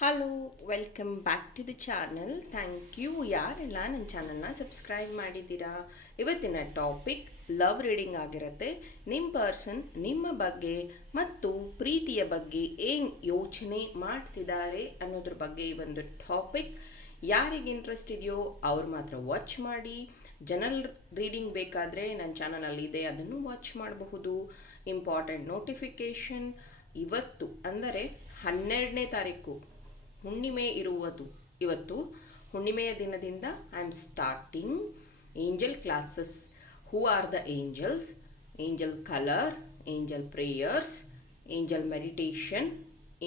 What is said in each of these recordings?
Hello welcome back to the channel thank you ಯಾರೆಲ್ಲ ನನ್ನ ಚಾನಲ್ನ ಸಬ್ಸ್ಕ್ರೈಬ್ ಮಾಡಿದ್ದೀರಾ? ಇವತ್ತಿನ ಟಾಪಿಕ್ ಲವ್ ರೀಡಿಂಗ್ ಆಗಿರುತ್ತೆ. ನಿಮ್ಮ ಪರ್ಸನ್ ನಿಮ್ಮ ಬಗ್ಗೆ ಮತ್ತು ಪ್ರೀತಿಯ ಬಗ್ಗೆ ಏನು ಯೋಚನೆ ಮಾಡ್ತಿದ್ದಾರೆ ಅನ್ನೋದ್ರ ಬಗ್ಗೆ ಈ ಒಂದು ಟಾಪಿಕ್ ಯಾರಿಗೆ ಇಂಟ್ರೆಸ್ಟ್ ಇದೆಯೋ ಅವ್ರು ಮಾತ್ರ ವಾಚ್ ಮಾಡಿ. ಜನರಲ್ ರೀಡಿಂಗ್ ಬೇಕಾದರೆ ನನ್ನ ಚಾನಲಲ್ಲಿ ಇದೆ, ಅದನ್ನು ವಾಚ್ ಮಾಡಬಹುದು. ಇಂಪಾರ್ಟೆಂಟ್ ನೋಟಿಫಿಕೇಷನ್ ಇವತ್ತು, ಅಂದರೆ ಹನ್ನೆರಡನೇ ತಾರೀಕು. ಹುಣ್ಣಿಮೆ ಇರುವುದು ಇವತ್ತು ಹುಣ್ಣಿಮೆಯ ದಿನದಿಂದ I am starting angel classes who are the angels angel colour angel prayers angel meditation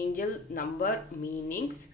angel number meanings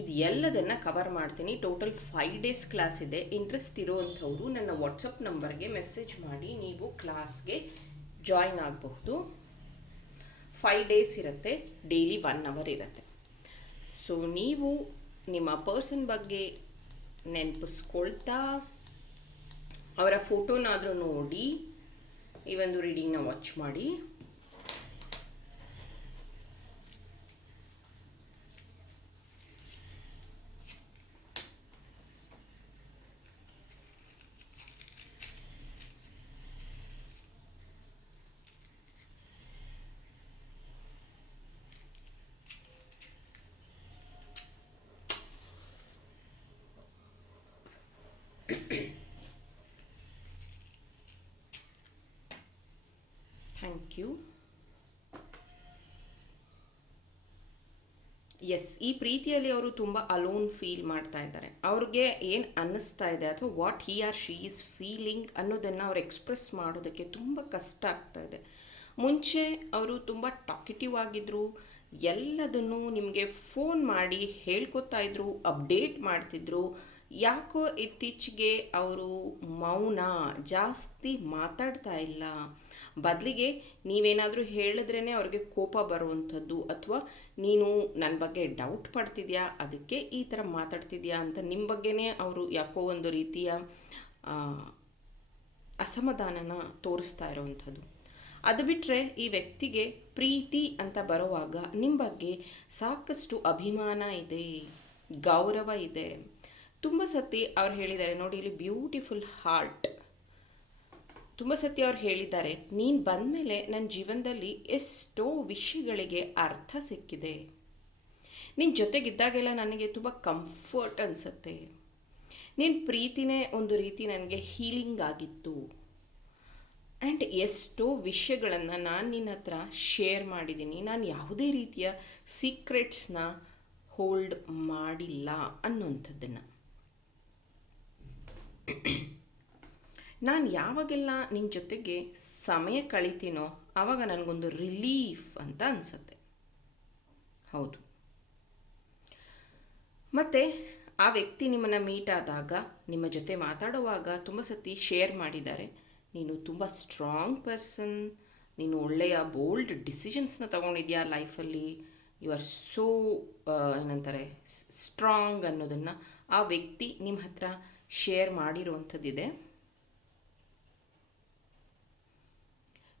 ಇದು ಎಲ್ಲದನ್ನು ಕವರ್ ಮಾಡ್ತೀನಿ. ಟೋಟಲ್ ಫೈವ್ ಡೇಸ್ ಕ್ಲಾಸ್ ಇದೆ. ಇಂಟ್ರೆಸ್ಟ್ ಇರೋವಂಥವ್ರು ನನ್ನ ವಾಟ್ಸಪ್ ನಂಬರ್ಗೆ ಮೆಸೇಜ್ ಮಾಡಿ. ನೀವು ಕ್ಲಾಸ್ಗೆ ಜಾಯ್ನ್ ಆಗಬಹುದು. ಫೈವ್ ಡೇಸ್ ಇರುತ್ತೆ. ಡೈಲಿ ಒನ್ ಅವರ್ ಇರುತ್ತೆ. ಸೊ ನೀವು ನಿಮ್ಮ ಪರ್ಸನ್ ಬಗ್ಗೆ ನೆನಪಿಸ್ಕೊಳ್ತಾ ಅವರ ಫೋಟೋನಾದರೂ ನೋಡಿ ಈ ಒಂದು ರೀಡಿಂಗ್ನ ವಾಚ್ ಮಾಡಿ. ಥ್ಯಾಂಕ್ ಯು ಎಸ್ ಈ ಪ್ರೀತಿಯಲ್ಲಿ ಅವರು ತುಂಬ ಅಲೋನ್ ಫೀಲ್ ಮಾಡ್ತಾ ಇದ್ದಾರೆ. ಅವ್ರಿಗೆ ಏನು ಅನ್ನಿಸ್ತಾ ಇದೆ ಅಥವಾ what he or she is feeling ಅನ್ನೋದನ್ನು ಅವ್ರು ಎಕ್ಸ್ಪ್ರೆಸ್ ಮಾಡೋದಕ್ಕೆ ತುಂಬ ಕಷ್ಟ ಆಗ್ತಾ ಇದೆ. ಮುಂಚೆ ಅವರು ತುಂಬ ಟಾಕಿಟಿವ್ ಆಗಿದ್ದರು ಎಲ್ಲದನ್ನು ನಿಮಗೆ ಫೋನ್ ಮಾಡಿ ಹೇಳ್ಕೊತಾ ಇದ್ರು ಅಪ್ಡೇಟ್ ಮಾಡ್ತಿದ್ರು ಯಾಕೋ ಇತ್ತೀಚೆಗೆ ಅವರು ಮೌನ ಜಾಸ್ತಿ ಮಾತಾಡ್ತಾ ಇಲ್ಲ. ಬದಲಿಗೆ ನೀವೇನಾದರೂ ಹೇಳಿದ್ರೇ ಅವ್ರಿಗೆ ಕೋಪ ಬರುವಂಥದ್ದು ಅಥವಾ ನೀನು ನನ್ನ ಬಗ್ಗೆ ಡೌಟ್ ಪಡ್ತಿದ್ಯಾ? ಅದಕ್ಕೆ ಈ ಥರ ಮಾತಾಡ್ತಿದ್ಯಾ ಅಂತ ನಿಮ್ಮ ಬಗ್ಗೆನೇ ಅವರು ಯಾಕೋ ಒಂದು ರೀತಿಯ ಅಸಮಾಧಾನನ ತೋರಿಸ್ತಾ ಇರೋವಂಥದ್ದು. ಅದು ಬಿಟ್ಟರೆ ಈ ವ್ಯಕ್ತಿಗೆ ಪ್ರೀತಿ ಅಂತ ಬರುವಾಗ ನಿಮ್ಮ ಬಗ್ಗೆ ಸಾಕಷ್ಟು ಅಭಿಮಾನ ಇದೆ, ಗೌರವ ಇದೆ. ತುಂಬ ಸತಿ ಅವ್ರು ಹೇಳಿದ್ದಾರೆ, ನೋಡಿ ಇಲ್ಲಿ ಬ್ಯೂಟಿಫುಲ್ ಹಾರ್ಟ್ ತುಂಬ ಸತಿ ಅವ್ರು ಹೇಳಿದ್ದಾರೆ, ನೀನು ಬಂದಮೇಲೆ ನನ್ನ ಜೀವನದಲ್ಲಿ ಎಷ್ಟೋ ವಿಷಯಗಳಿಗೆ ಅರ್ಥ ಸಿಕ್ಕಿದೆ. ನಿನ್ನ ಜೊತೆಗಿದ್ದಾಗೆಲ್ಲ ನನಗೆ ತುಂಬ ಕಂಫರ್ಟ್ ಅನಿಸುತ್ತೆ. ನಿನ್ನ ಪ್ರೀತಿನೇ ಒಂದು ರೀತಿ ನನಗೆ ಹೀಲಿಂಗ್ ಆಗಿತ್ತು. ಆ್ಯಂಡ್ ಎಷ್ಟೋ ವಿಷಯಗಳನ್ನು ನಾನು ನಿನ್ನ ಹತ್ರ ಶೇರ್ ಮಾಡಿದ್ದೀನಿ, ನಾನು ಯಾವುದೇ ರೀತಿಯ ಸೀಕ್ರೆಟ್ಸ್ನ ಹೋಲ್ಡ್ ಮಾಡಿಲ್ಲ ಅನ್ನೋಂಥದ್ದನ್ನು ನಾನು ಯಾವಾಗೆಲ್ಲ ನಿನ್ನ ಜೊತೆಗೆ ಸಮಯ ಕಳಿತೀನೋ ಆವಾಗ ನನಗೊಂದು ರಿಲೀಫ್ ಅಂತ ಅನಿಸುತ್ತೆ. ಹೌದು. ಮತ್ತು ಆ ವ್ಯಕ್ತಿ ನಿಮ್ಮನ್ನು ಮೀಟ್ ಆದಾಗ, ನಿಮ್ಮ ಜೊತೆ ಮಾತಾಡುವಾಗ ತುಂಬ ಸತಿ ಶೇರ್ ಮಾಡಿದ್ದಾರೆ. ನೀನು ತುಂಬ ಸ್ಟ್ರಾಂಗ್ ಪರ್ಸನ್ ನೀನು ಒಳ್ಳೆಯ ಬೋಲ್ಡ್ ಡಿಸಿಷನ್ಸ್ನ ತೊಗೊಂಡಿದ್ಯಾ ಲೈಫಲ್ಲಿ ಯು ಆರ್ ಸೋ ಏನಂತಾರೆ ಸ್ಟ್ರಾಂಗ್ ಅನ್ನೋದನ್ನು ಆ ವ್ಯಕ್ತಿ ನಿಮ್ಮ ಹತ್ರ ಶೇರ್ ಮಾಡಿರುವಂಥದ್ದಿದೆ.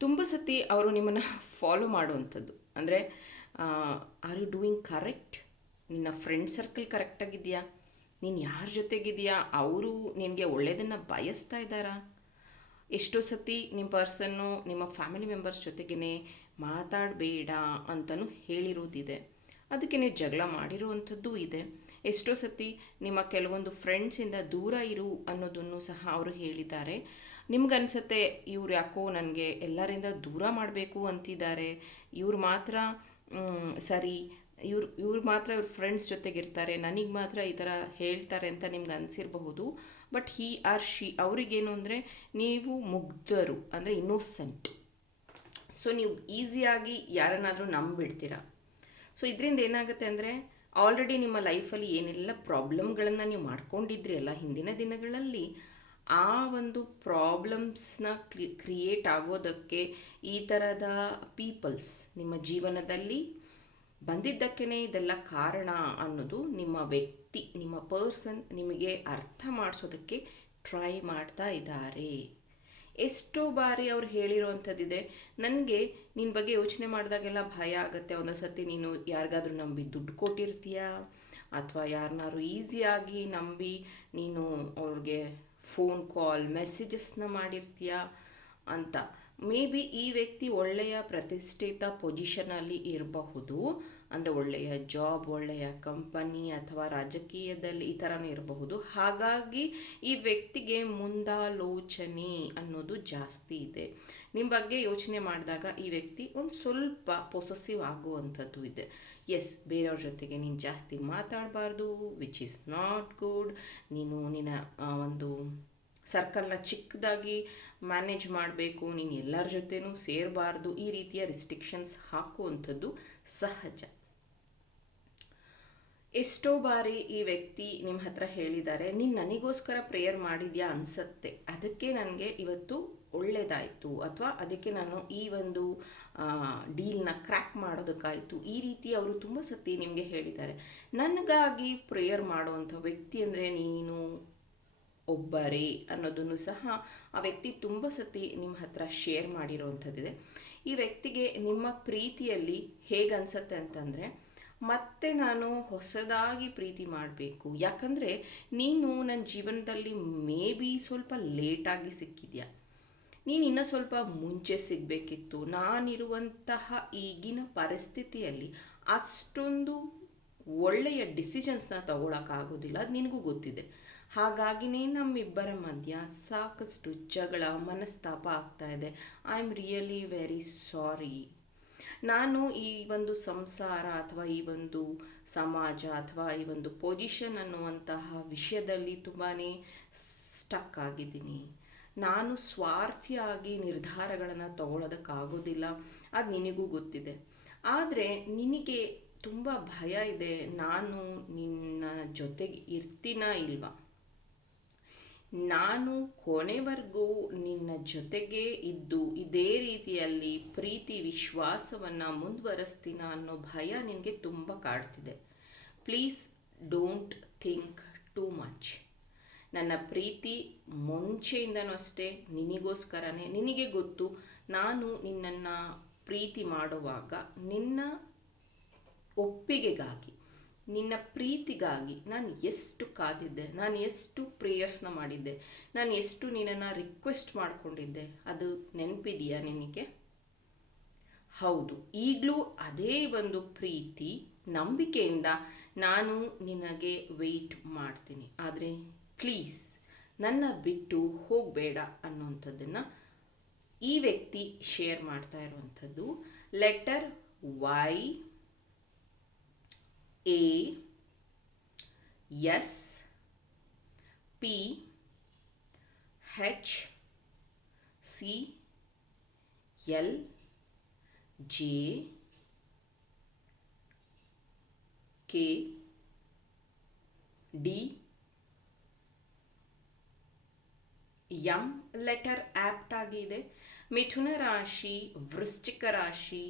ತುಂಬ ಸತಿ ಅವರು ನಿಮ್ಮನ್ನು ಫಾಲೋ ಮಾಡುವಂಥದ್ದು. ಅಂದರೆ ಆರ್ ಯು ಡೂಯಿಂಗ್ ಕರೆಕ್ಟ್ ನಿನ್ನ ಫ್ರೆಂಡ್ ಸರ್ಕಲ್ ಕರೆಕ್ಟಾಗಿದೆಯಾ ನೀನು ಯಾರ ಜೊತೆಗಿದೆಯಾ ಅವರು ನಿನಗೆ ಒಳ್ಳೆಯದನ್ನು ಬಯಸ್ತಾ ಇದ್ದಾರಾ? ಎಷ್ಟೋ ಸತಿ ನಿಮ್ಮ ಪರ್ಸನ್ನು ನಿಮ್ಮ ಫ್ಯಾಮಿಲಿ ಮೆಂಬರ್ಸ್ ಜೊತೆಗೇ ಮಾತಾಡಬೇಡ ಅಂತಲೂ ಹೇಳಿರೋದಿದೆ. ಅದಕ್ಕೆ ಜಗಳ ಮಾಡಿರುವಂಥದ್ದು ಇದೆ. ಎಷ್ಟೋ ಸತಿ ನಿಮ್ಮ ಕೆಲವೊಂದು ಫ್ರೆಂಡ್ಸಿಂದ ದೂರ ಇರು ಅನ್ನೋದನ್ನು ಸಹ ಅವರು ಹೇಳಿದ್ದಾರೆ. ನಿಮ್ಗನ್ಸುತ್ತೆ ಇವ್ರು ಯಾಕೋ ನನಗೆ ಎಲ್ಲರಿಂದ ದೂರ ಮಾಡಬೇಕು ಅಂತಿದ್ದಾರೆ. ಇವ್ರು ಮಾತ್ರ ಸರಿ. ಇವ್ರು ಇವ್ರು ಮಾತ್ರ ಇವ್ರ ಫ್ರೆಂಡ್ಸ್ ಜೊತೆಗಿರ್ತಾರೆ. ನನಗೆ ಮಾತ್ರ ಈ ಥರ ಹೇಳ್ತಾರೆ ಅಂತ ನಿಮ್ಗೆ ಅನಿಸಿರಬಹುದು. ಬಟ್ ಹಿ ಆರ್ ಶಿ, ಅವರಿಗೇನು ಅಂದರೆ ನೀವು ಮುಗ್ಧರು, ಅಂದರೆ ಇನ್ನೋಸೆಂಟ್. ಸೊ, ನೀವು ಈಸಿಯಾಗಿ ಯಾರನ್ನಾದರೂ ನಂಬಿಡ್ತೀರ. ಸೊ, ಇದರಿಂದ ಏನಾಗುತ್ತೆ ಅಂದರೆ ಆಲ್ರೆಡಿ ನಿಮ್ಮ ಲೈಫಲ್ಲಿ ಏನೆಲ್ಲ ಪ್ರಾಬ್ಲಮ್ಗಳನ್ನು ನೀವು ಮಾಡ್ಕೊಂಡಿದ್ರಿ ಅಲ್ಲ ಹಿಂದಿನ ದಿನಗಳಲ್ಲಿ, ಆ ಒಂದು ಪ್ರಾಬ್ಲಮ್ಸ್ನ ಕ್ರಿ ಕ್ರಿಯೇಟ್ ಆಗೋದಕ್ಕೆ ಈ ಥರದ ಪೀಪಲ್ಸ್ ನಿಮ್ಮ ಜೀವನದಲ್ಲಿ ಬಂದಿದ್ದಕ್ಕೇ ಇದೆಲ್ಲ ಕಾರಣ ಅನ್ನೋದು ನಿಮ್ಮ ವ್ಯಕ್ತಿ, ನಿಮ್ಮ ಪರ್ಸನ್ ನಿಮಗೆ ಅರ್ಥ ಮಾಡಿಸೋದಕ್ಕೆ ಟ್ರೈ ಮಾಡ್ತಾ ಇದ್ದಾರೆ. ಎಷ್ಟೋ ಬಾರಿ ಅವ್ರು ಹೇಳಿರೋವಂಥದ್ದಿದೆ ನನಗೆ ನಿನ್ನ ಬಗ್ಗೆ ಯೋಚನೆ ಮಾಡಿದಾಗೆಲ್ಲ ಭಯ ಆಗುತ್ತೆ. ಒಂದೊಂದು ನೀನು ಯಾರಿಗಾದ್ರೂ ನಂಬಿ ದುಡ್ಡು ಕೊಟ್ಟಿರ್ತೀಯ? ಅಥವಾ ಯಾರನ್ನಾರು ಈಸಿಯಾಗಿ ನಂಬಿ ನೀನು ಅವ್ರಿಗೆ ಫೋನ್ ಕಾಲ್, ಮೆಸೇಜಸ್ನ ಮಾಡಿರ್ತೀಯ? ಅಂತ. ಮೇ ಬಿ ಈ ವ್ಯಕ್ತಿ ಒಳ್ಳೆಯ ಪ್ರತಿಷ್ಠಿತ ಪೊಸಿಷನಲ್ಲಿ ಇರಬಹುದು. ಅಂದರೆ ಒಳ್ಳೆಯ ಜಾಬ್ ಒಳ್ಳೆಯ ಕಂಪನಿ ಅಥವಾ ರಾಜಕೀಯದಲ್ಲಿ ಈ ಥರನೇ ಇರಬಹುದು. ಹಾಗಾಗಿ ಈ ವ್ಯಕ್ತಿಗೆ ಮುಂದಾಲೋಚನೆ ಅನ್ನೋದು ಜಾಸ್ತಿ ಇದೆ. ನಿಮ್ಮ ಬಗ್ಗೆ ಯೋಚನೆ ಮಾಡಿದಾಗ ಈ ವ್ಯಕ್ತಿ ಒಂದು ಸ್ವಲ್ಪ ಪೊಸೆಸಿವ್ ಆಗುವಂಥದ್ದು ಇದೆ. ಎಸ್ ಬೇರೆಯವ್ರ ಜೊತೆಗೆ ನೀನು ಜಾಸ್ತಿ ಮಾತಾಡಬಾರ್ದು ವಿಚ್ ಈಸ್ ನಾಟ್ ಗುಡ್ ನೀನು ನಿನ್ನ ಒಂದು ಸರ್ಕಲ್ನ ಚಿಕ್ಕದಾಗಿ ಮ್ಯಾನೇಜ್ ಮಾಡಬೇಕು, ನೀನು ಎಲ್ಲರ ಜೊತೆನೂ ಸೇರಬಾರ್ದು, ಈ ರೀತಿಯ ರಿಸ್ಟ್ರಿಕ್ಷನ್ಸ್ ಹಾಕುವಂಥದ್ದು ಸಹಜ. ಎಷ್ಟೋ ಬಾರಿ ಈ ವ್ಯಕ್ತಿ ನಿಮ್ಮ ಹತ್ರ ಹೇಳಿದ್ದಾರೆ, ನೀನು ನನಗೋಸ್ಕರ ಪ್ರೇಯರ್ ಮಾಡಿದ್ಯಾ ಅನಿಸತ್ತೆ. ಅದಕ್ಕೆ ನನಗೆ ಇವತ್ತು ಒಳ್ಳೆಯದಾಯಿತು ಅಥವಾ ಅದಕ್ಕೆ ನಾನು ಈ ಒಂದು ಡೀಲ್ನ ಕ್ರ್ಯಾಕ್ ಮಾಡೋದಕ್ಕಾಯಿತು. ಈ ರೀತಿ ಅವರು ತುಂಬ ಸತಿ ನಿಮಗೆ ಹೇಳಿದ್ದಾರೆ. ನನಗಾಗಿ ಪ್ರೇಯರ್ ಮಾಡುವಂಥ ವ್ಯಕ್ತಿ ಅಂದರೆ ನೀನು ಒಬ್ಬರೇ ಅನ್ನೋದನ್ನು ಸಹ ಆ ವ್ಯಕ್ತಿ ತುಂಬ ಸತಿ ನಿಮ್ಮ ಹತ್ರ ಶೇರ್ ಮಾಡಿರೋವಂಥದ್ದಿದೆ. ಈ ವ್ಯಕ್ತಿಗೆ ನಿಮ್ಮ ಪ್ರೀತಿಯಲ್ಲಿ ಹೇಗನ್ಸತ್ತೆ ಅಂತಂದರೆ, ಮತ್ತೆ ನಾನು ಹೊಸದಾಗಿ ಪ್ರೀತಿ ಮಾಡಬೇಕು. ಯಾಕಂದರೆ, ನೀನು ನನ್ನ ಜೀವನದಲ್ಲಿ ಮೇ ಬಿ ಸ್ವಲ್ಪ ಲೇಟಾಗಿ ಸಿಕ್ಕಿದ್ಯಾ? ನೀನು ಇನ್ನೂ ಸ್ವಲ್ಪ ಮುಂಚೆ ಸಿಗಬೇಕಿತ್ತು. ನಾನಿರುವಂತಹ ಈಗಿನ ಪರಿಸ್ಥಿತಿಯಲ್ಲಿ ಅಷ್ಟೊಂದು ಒಳ್ಳೆಯ ಡಿಸಿಷನ್ಸ್ನ ತಗೊಳಕ್ಕಾಗೋದಿಲ್ಲ ಅದು ನಿನಗೂ ಗೊತ್ತಿದೆ. ಹಾಗಾಗಿನೇ ನಮ್ಮಿಬ್ಬರ ಮಧ್ಯ ಸಾಕಷ್ಟು ಜಗಳ, ಮನಸ್ತಾಪ ಆಗ್ತಾ ಇದೆ. I am really very sorry ನಾನು ಈ ಒಂದು ಸಂಸಾರ ಅಥವಾ ಈ ಒಂದು ಸಮಾಜ ಅಥವಾ ಈ ಒಂದು ಪೊಸಿಷನ್ ಅನ್ನುವಂತಹ ವಿಷಯದಲ್ಲಿ ತುಂಬಾ ಸ್ಟಕ್ ಆಗಿದ್ದೀನಿ. ನಾನು ಸ್ವಾರ್ಥಿಯಾಗಿ ನಿರ್ಧಾರಗಳನ್ನು ತಗೊಳ್ಳೋದಕ್ಕಾಗೋದಿಲ್ಲ ಅದು ನಿನಗೂ ಗೊತ್ತಿದೆ. ಆದರೆ ನಿನಗೆ ತುಂಬ ಭಯ ಇದೆ. ನಾನು ನಿನ್ನ ಜೊತೆಗೆ ಇರ್ತೀನಾ ಇಲ್ವಾ? ನಾನು ಕೊನೆವರೆಗೂ ನಿನ್ನ ಜೊತೆಗೆ ಇದ್ದು ಇದೇ ರೀತಿಯಲ್ಲಿ ಪ್ರೀತಿ ವಿಶ್ವಾಸವನ್ನು ಮುಂದುವರಿಸ್ತೀನ ಅನ್ನೋ ಭಯ ನಿನಗೆ ತುಂಬ ಕಾಡ್ತಿದೆ. Please don't think too much. ನನ್ನ ಪ್ರೀತಿ ಮುಂಚೆಯಿಂದನೂ ಅಷ್ಟೇ, ನಿನಗೋಸ್ಕರನೇ. ನಿನಗೆ ಗೊತ್ತು, ನಾನು ನಿನ್ನನ್ನು ಪ್ರೀತಿ ಮಾಡುವಾಗ ನಿನ್ನ ಒಪ್ಪಿಗೆಗಾಗಿ ನಿನ್ನ ಪ್ರೀತಿಗಾಗಿ ನಾನು ಎಷ್ಟು ಕಾದಿದ್ದೆ, ನಾನು ಎಷ್ಟು ಪ್ರೇಯರ್ಸ್ನ ಮಾಡಿದ್ದೆ, ನಾನು ಎಷ್ಟು ನಿನ್ನನ್ನು ರಿಕ್ವೆಸ್ಟ್ ಮಾಡಿಕೊಂಡಿದ್ದೆ, ಅದು ನೆನಪಿದೆಯಾ ನಿನಗೆ? ಹೌದು, ಈಗಲೂ ಅದೇ ಒಂದು ಪ್ರೀತಿ, ನಂಬಿಕೆಯಿಂದ ನಾನು ನಿನಗೆ ವೆಯ್ಟ್ ಮಾಡ್ತೀನಿ. ಆದರೆ ಪ್ಲೀಸ್ ನನ್ನ ಬಿಟ್ಟು ಹೋಗಬೇಡ ಅನ್ನೋಂಥದ್ದನ್ನು ಈ ವ್ಯಕ್ತಿ ಶೇರ್ ಮಾಡ್ತಾ ಇರುವಂಥದ್ದು. Letter Y A S P H C L J K D M letter apt ಆಗಿದೆ ಮಿಥುನ ರಾಶಿ ವೃಶ್ಚಿಕ ರಾಶಿ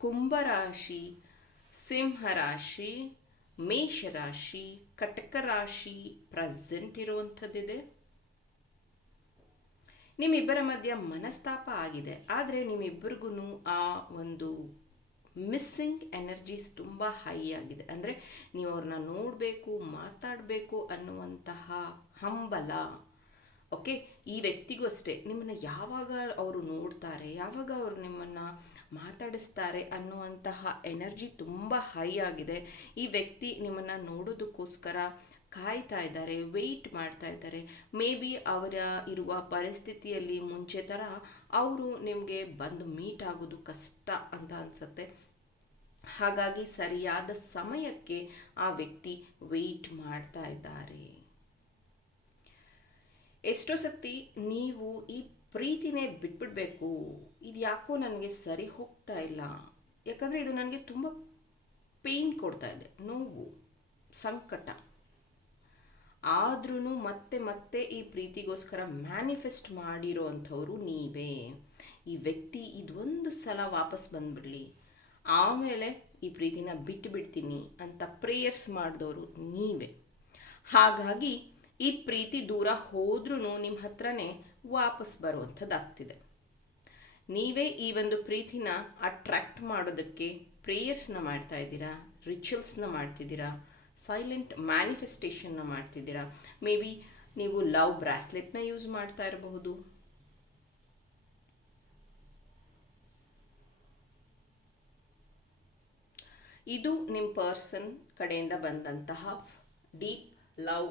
ಕುಂಭ ರಾಶಿ ಸಿಂಹ ರಾಶಿ ಮೇಷರಾಶಿ ಕಟಕ ರಾಶಿ ಪ್ರೆಸೆಂಟ್ ಇರುವಂಥದ್ದಿದೆ. ನಿಮ್ಮಿಬ್ಬರ ಮಧ್ಯ ಮನಸ್ತಾಪ ಆಗಿದೆ. ಆದರೆ ನಿಮ್ಮಿಬ್ಬರಿಗೂ ಆ ಒಂದು ಮಿಸ್ಸಿಂಗ್ ಎನರ್ಜೀಸ್ ತುಂಬ ಹೈ ಆಗಿದೆ. ಅಂದರೆ ನೀವು ಅವ್ರನ್ನ ನೋಡಬೇಕು, ಮಾತಾಡಬೇಕು ಅನ್ನುವಂತಹ ಹಂಬಲ ಓಕೆ? ಈ ವ್ಯಕ್ತಿಗೂ ಅಷ್ಟೇ. ನಿಮ್ಮನ್ನು ಯಾವಾಗ ಅವರು ನೋಡ್ತಾರೆ, ಯಾವಾಗ ಅವರು ನಿಮ್ಮನ್ನು ಮಾತಾಡಿಸ್ತಾರೆ ಅನ್ನುವಂತಹ ಎನರ್ಜಿ ತುಂಬ ಹೈ ಆಗಿದೆ. ಈ ವ್ಯಕ್ತಿ ನಿಮ್ಮನ್ನು ನೋಡೋದಕ್ಕೋಸ್ಕರ ಕಾಯ್ತಾ ಇದ್ದಾರೆ ವೆಯ್ಟ್ ಮಾಡ್ತಾ ಇದ್ದಾರೆ. ಮೇ ಬಿ ಅವರ ಇರುವ ಪರಿಸ್ಥಿತಿಯಲ್ಲಿ ಮುಂಚೆ ಥರ ಅವರು ನಿಮಗೆ ಬಂದು ಮೀಟ್ ಆಗೋದು ಕಷ್ಟ ಅಂತ ಅನಿಸುತ್ತೆ. ಹಾಗಾಗಿ ಸರಿಯಾದ ಸಮಯಕ್ಕೆ ಆ ವ್ಯಕ್ತಿ ವೆಯ್ಟ್ ಮಾಡ್ತಾ ಇದ್ದಾರೆ. ಎಷ್ಟೋ ಸತಿ ನೀವು ಈ ಪ್ರೀತಿನೇ ಬಿಟ್ಬಿಡ್ಬೇಕು. ಇದು ಯಾಕೋ ನನಗೆ ಸರಿ ಹೋಗ್ತಾ ಇಲ್ಲ. ಯಾಕಂದರೆ ಇದು ನನಗೆ ತುಂಬ ಪೇಯ್ನ್ ಕೊಡ್ತಾ ಇದೆ. ನೋವು, ಸಂಕಟ. ಆದ್ರೂ ಮತ್ತೆ ಮತ್ತೆ ಈ ಪ್ರೀತಿಗೋಸ್ಕರ ಮ್ಯಾನಿಫೆಸ್ಟ್ ಮಾಡಿರೋ ಅಂಥವ್ರು ನೀವೇ. ಈ ವ್ಯಕ್ತಿ ಇದೊಂದು ಸಲ ವಾಪಸ್ ಬಂದ್ಬಿಡಲಿ. ಆಮೇಲೆ ಈ ಪ್ರೀತಿನ ಬಿಟ್ಟು ಬಿಡ್ತೀನಿ ಅಂತ ಪ್ರೇಯರ್ಸ್ ಮಾಡಿದವರು ನೀವೇ. ಹಾಗಾಗಿ ಈ ಪ್ರೀತಿ ದೂರ ಹೋದ್ರೂ ನಿಮ್ಮ ಹತ್ರನೇ ವಾಪಸ್ ಬರುವಂಥದ್ದಾಗ್ತಿದೆ. ನೀವೇ ಈ ಒಂದು ಪ್ರೀತಿನ ಅಟ್ರ್ಯಾಕ್ಟ್ ಮಾಡೋದಕ್ಕೆ ಪ್ರೇಯರ್ಸ್ನ ಮಾಡ್ತಾ ಇದ್ದೀರಾ ರಿಚುವಲ್ಸ್ನ ಮಾಡ್ತಿದ್ದೀರಾ ಸೈಲೆಂಟ್ ಮ್ಯಾನಿಫೆಸ್ಟೇಷನ್ನ ಮಾಡ್ತಿದ್ದೀರಾ? ಮೇ ಬಿ ನೀವು ಲವ್ ಬ್ರಾಸ್ಲೆಟ್ನ ಯೂಸ್ ಮಾಡ್ತಾ ಇರಬಹುದು. ಇದು ನಿಮ್ಮ ಪರ್ಸನ್ ಕಡೆಯಿಂದ ಬಂದಂತಹ ಡೀಪ್ ಲವ್